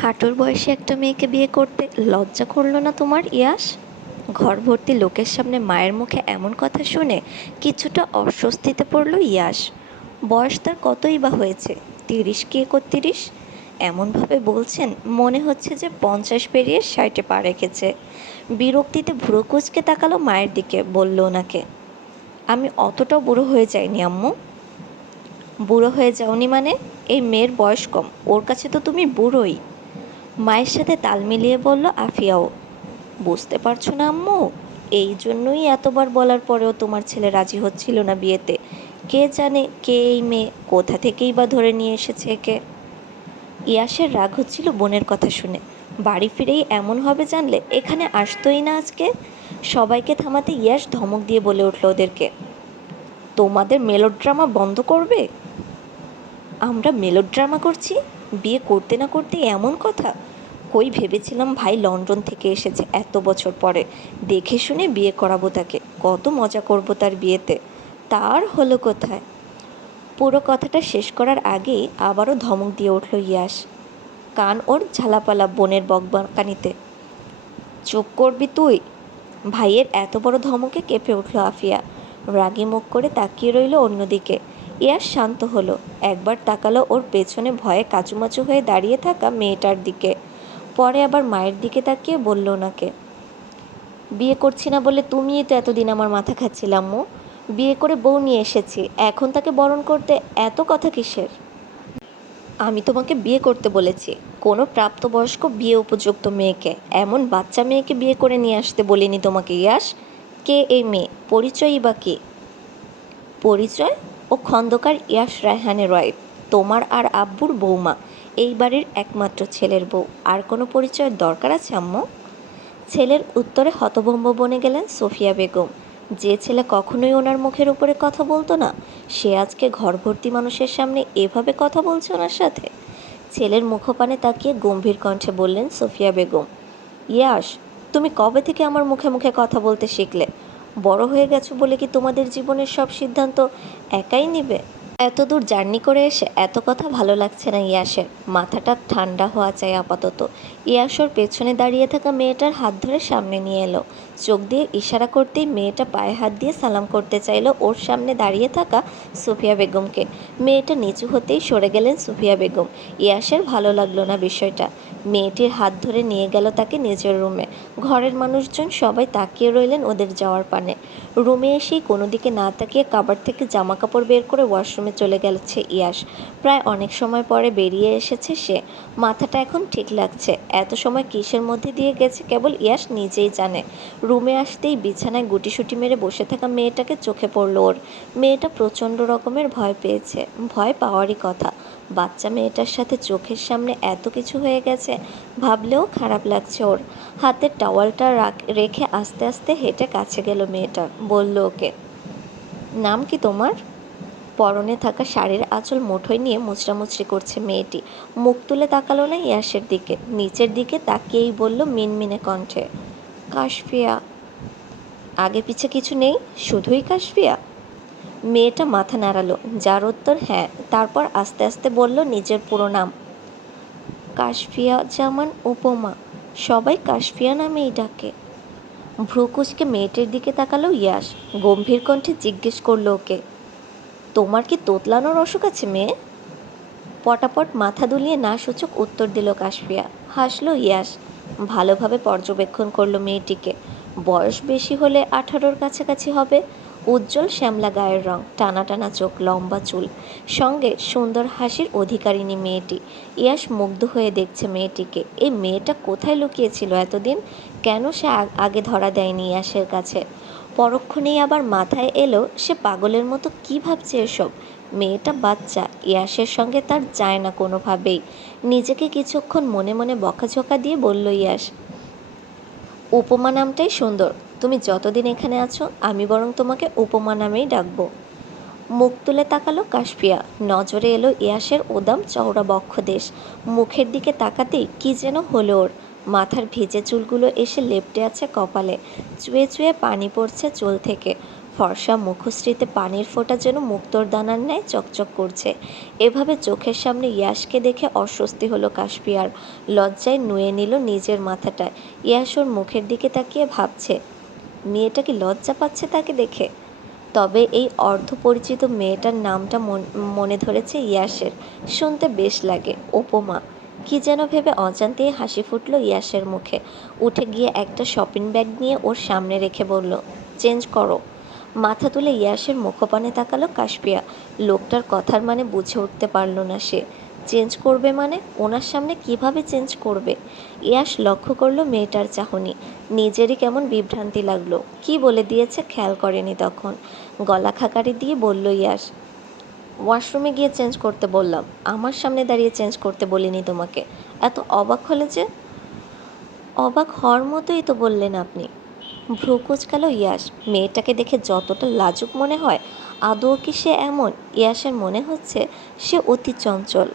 হাঁটুর বয়সী একটা মেয়েকে বিয়ে করতে লজ্জা করলো না তোমার ইয়াস? ঘর ভর্তি লোকের সামনে মায়ের মুখে এমন কথা শুনে কিছুটা অস্বস্তিতে পড়ল ইয়াস। বয়স তার কতই বা হয়েছে, 30 কি 31? এমনভাবে বলছেন মনে হচ্ছে যে 50 পেরিয়ে 60-এ পা রেখেছে। বিরক্তিতে ভ্রু কুঁচকে তাকালো মায়ের দিকে, বলল ওনাকে, আমি অতটাও বুড়ো হয়ে যাইনি আম্মু। বুড়ো হয়ে যাওনি মানে? এই মেয়ের বয়স কম, ওর কাছে তো তুমি বুড়োই। মায়ের সাথে তাল মিলিয়ে বলল আফিয়াও। বুঝতে পারছো না আম্মু? এই জন্যই এতবার বলার পরেও তোমার ছেলে রাজি হচ্ছিল না বিয়েতে। কে জানে কে এই মেয়ে, কোথা থেকেই বা ধরে নিয়ে এসেছে একে। ইয়াসের রাগ হচ্ছিল বোনের কথা শুনে। বাড়ি ফিরেই এমন হবে জানলে এখানে আসতোই না আজকে। সবাইকে থামাতে ইয়াস ধমক দিয়ে বলে উঠল ওদেরকে, তোমাদের মেলোড্রামা বন্ধ করবে? আমরা মেলোড্রামা করছি? বিয়ে করতে না করতে এমন কথা? কই ভেবেছিলাম ভাই লন্ডন থেকে এসেছে এত বছর পরে, দেখে শুনে বিয়ে করাবো তাকে, কত মজা করব তার বিয়েতে। তার হলো কোথায়? পুরো কথাটা শেষ করার আগেই আবারও ধমক দিয়ে উঠল ইয়াস। কান ওর ঝালাপালা বোনের বকবকানিতে। চুপ করবি তুই? ভাইয়ের এত বড় ধমকে কেঁপে উঠল আফিয়া। রাগী মুখ করে তাকিয়ে রইল অন্যদিকে। ইয়াস শান্ত হলো, একবার তাকালো ওর পেছনে ভয়ে কাচুমাচু হয়ে দাঁড়িয়ে থাকা মেয়েটার দিকে। পরে আবার মায়ের দিকে তাকিয়ে বলল ওনাকে, বিয়ে করছি না বলে তুমিই তো এতদিন আমার মাথা খাচ্ছিলে আম্মু। বিয়ে করে বউ নিয়ে এসেছি, এখন তাকে বরণ করতে এত কথা কিসের? আমি তোমাকে বিয়ে করতে বলেছি, কোনো প্রাপ্তবয়স্ক বিয়ে উপযুক্ত মেয়েকে, এমন বাচ্চা মেয়েকে বিয়ে করে নিয়ে আসতে বলিনি তোমাকে ইয়াস। কে এই মেয়ে, পরিচয়ই বা কী? পরিচয়? ও খন্দকার ইয়াস রায়হানের ওয়াইফ, তোমার আর আব্বুর বৌমা, এই বাড়ির একমাত্র ছেলের বউ। আর কোনো পরিচয়ের দরকার আছে আম্মু? ছেলের উত্তরে হতভম্ব বনে গেলেন সোফিয়া বেগম। যে ছেলে কখনোই ওনার মুখের উপরে কথা বলতো না, সে আজকে ঘরভর্তি মানুষের সামনে এভাবে কথা বলছে ওনার সাথে। ছেলের মুখপানে তাকিয়ে গম্ভীর কণ্ঠে বললেন সোফিয়া বেগম, ইয়াস, তুমি কবে থেকে আমার মুখে মুখে কথা বলতে শিখলে? বড় হয়ে গেছো বলে কি তোমাদের জীবনের সব সিদ্ধান্ত একাই নিবে? এত দূর জার্নি করে এসে এত কথা ভালো লাগছে না ইয়াসের, মাথাটা ঠান্ডা হওয়া চাই আপাতত। ইয়াস ওর পেছনে দাঁড়িয়ে থাকা মেয়েটার হাত ধরে সামনে নিয়ে এলো। চোখ দিয়ে ইশারা করতেই মেয়েটা পায়ে হাত দিয়ে সালাম করতে চাইলো ওর সামনে দাঁড়িয়ে থাকা সুফিয়া বেগমকে। মেয়েটা নিচু হতেই সরে গেলেন সুফিয়া বেগম। ইয়াসের ভালো লাগলো না বিষয়টা। মেয়েটির হাত ধরে নিয়ে গেল তাকে নিজের রুমে। ঘরের মানুষজন সবাই তাকিয়ে রইলেন ওদের যাওয়ার পানে। রুমে এসেই কোনো দিকে না তাকিয়ে কাবার থেকে জামা কাপড় বের করে ওয়াশরুমে চলে গেছে ইয়াস। প্রায় অনেক সময় পরে বেরিয়ে এসেছে সে। মাথাটা এখন ঠিক লাগছে। এত সময় কিসের মধ্যে দিয়ে গেছে কেবল ইয়াস নিজেই জানে। রুমে আসতেই বিছানায় গুটিসুটি মেরে বসে থাকা মেয়েটাকে চোখে পড়ল ওর। মেয়েটা প্রচণ্ড রকমের ভয় পেয়েছে। ভয় পাওয়ারই কথা, বাচ্চা মেয়েটার সাথে চোখের সামনে এত কিছু হয়ে গেছে, ভাবলেও খারাপ লাগছে ওর। হাতের টাওয়ালটা রেখে আস্তে আস্তে হেঁটে কাছে গেল মেয়েটার, বলল ওকে, নাম কি তোমার? পরনে থাকা শাড়ির আঁচল মুঠোয় নিয়ে মুচড়ামুচড়ি করছে মেয়েটি। মুখ তুলে তাকালো না ইয়াসের দিকে, নিচের দিকে তাকিয়েই বলল মিনমিনে কণ্ঠে, কাশফিয়া। আগে পিছে কিছু নেই, শুধুই কাশফিয়া? মেয়েটা মাথা নাড়ালো, যার উত্তর হ্যাঁ। তারপর আস্তে আস্তে বলল নিজের পুরো নাম, কাশফিয়া জামান উপমা, সবাই কাশফিয়া নামেই ডাকে। ভ্রু কুঁচকে মেয়েটির দিকে তাকালো ইয়াস, গম্ভীর কণ্ঠে জিজ্ঞেস করলো ওকে, তোমার কি তোতলানোর অসুখ আছে মেয়ে? পটাপট মাথা দুলিয়ে না সূচক উত্তর দিল কাশফিয়া। হাসলো ইয়াস, ভালোভাবে পর্যবেক্ষণ করলো মেয়েটিকে। বয়স বেশি হলে 18-র কাছাকাছি হবে। উজ্জ্বল শ্যামলা গায়ের রং, টানা টানা চোখ, লম্বা চুল, সঙ্গে সুন্দর হাসির অধিকারিণী মেয়েটি। ইয়াস মুগ্ধ হয়ে দেখছে মেয়েটিকে। এই মেয়েটা কোথায় লুকিয়েছিল এতদিন? কেন সে আগে ধরা দেয়নি ইয়াসের কাছে? পরক্ষণেই আবার মাথায় এলো সে পাগলের মতো কী ভাবছে এসব। মেয়েটা বাচ্চা, ইয়াসের সঙ্গে তার যায় না কোনোভাবেই। নিজেকে কিছুক্ষণ মনে মনে বকাঝকা দিয়ে বলল ইয়াস, উপমা নামটাই সুন্দর, তুমি যতদিন এখানে আছো আমি বরং তোমাকে উপমা নামেই ডাকবো। মুখ তুলে তাকালো কাশফিয়া। নজরে এলো ইয়াসের উদাম চওড়া বক্ষদেশ। মুখের দিকে তাকাতেই কি যেন হলো ওর। মাথার ভিজে চুলগুলো এসে লেপ্টে আছে কপালে, চুয়ে চুয়ে পানি পড়ছে চুল থেকে। ফর্সা মুখশ্রীতে পানির ফোঁটা যেন মুক্তোর দানার ন্যায় চকচক করছে। এভাবে চোখের সামনে ইয়াশকে দেখে অস্বস্তি হলো কাশপিয়ার। লজ্জায় নুয়ে নিল নিজের মাথাটায়। ইয়াশ ওর মুখের দিকে তাকিয়ে ভাবছে, মেয়েটা কি লজ্জা পাচ্ছে তাকে দেখে? তবে এই অর্ধপরিচিত মেয়েটার নামটা মনে ধরেছে ইয়াসের। শুনতে বেশ লাগে, উপমা। কি যেন ভেবে অজান্তেই হাসি ফুটল ইয়াসের মুখে। উঠে গিয়ে একটা শপিং ব্যাগ নিয়ে ওর সামনে রেখে বলল, চেঞ্জ করো। মাথা তুলে ইয়াসের মুখপানে তাকালো কাশপিয়া। লোকটার কথার মানে বুঝে উঠতে পারল না সে। চেঞ্জ করবে মানে? ওনার সামনে কিভাবে চেঞ্জ করবে? ইয়াস লক্ষ্য করলো মেয়েটার চাহনি। নিজেরই কেমন বিভ্রান্তি লাগলো। কি বলে দিয়েছে খেয়াল করেনি তখন। গলা খাকারি দিয়ে বলল ইয়াস, ওয়াশরুমে গিয়ে চেঞ্জ করতে বললাম, আমার সামনে দাঁড়িয়ে চেঞ্জ করতে বলিনি তোমাকে। এত অবাক হলে যে? অবাক হওয়ার মতোই তো বললেন আপনি। ভ্রু কুঁচকালো ইয়াস। মেয়েটাকে দেখে যতটা লাজুক মনে হয়, আদৌ কি সে এমন? ইয়াসের মনে হচ্ছে সে অতি চঞ্চল।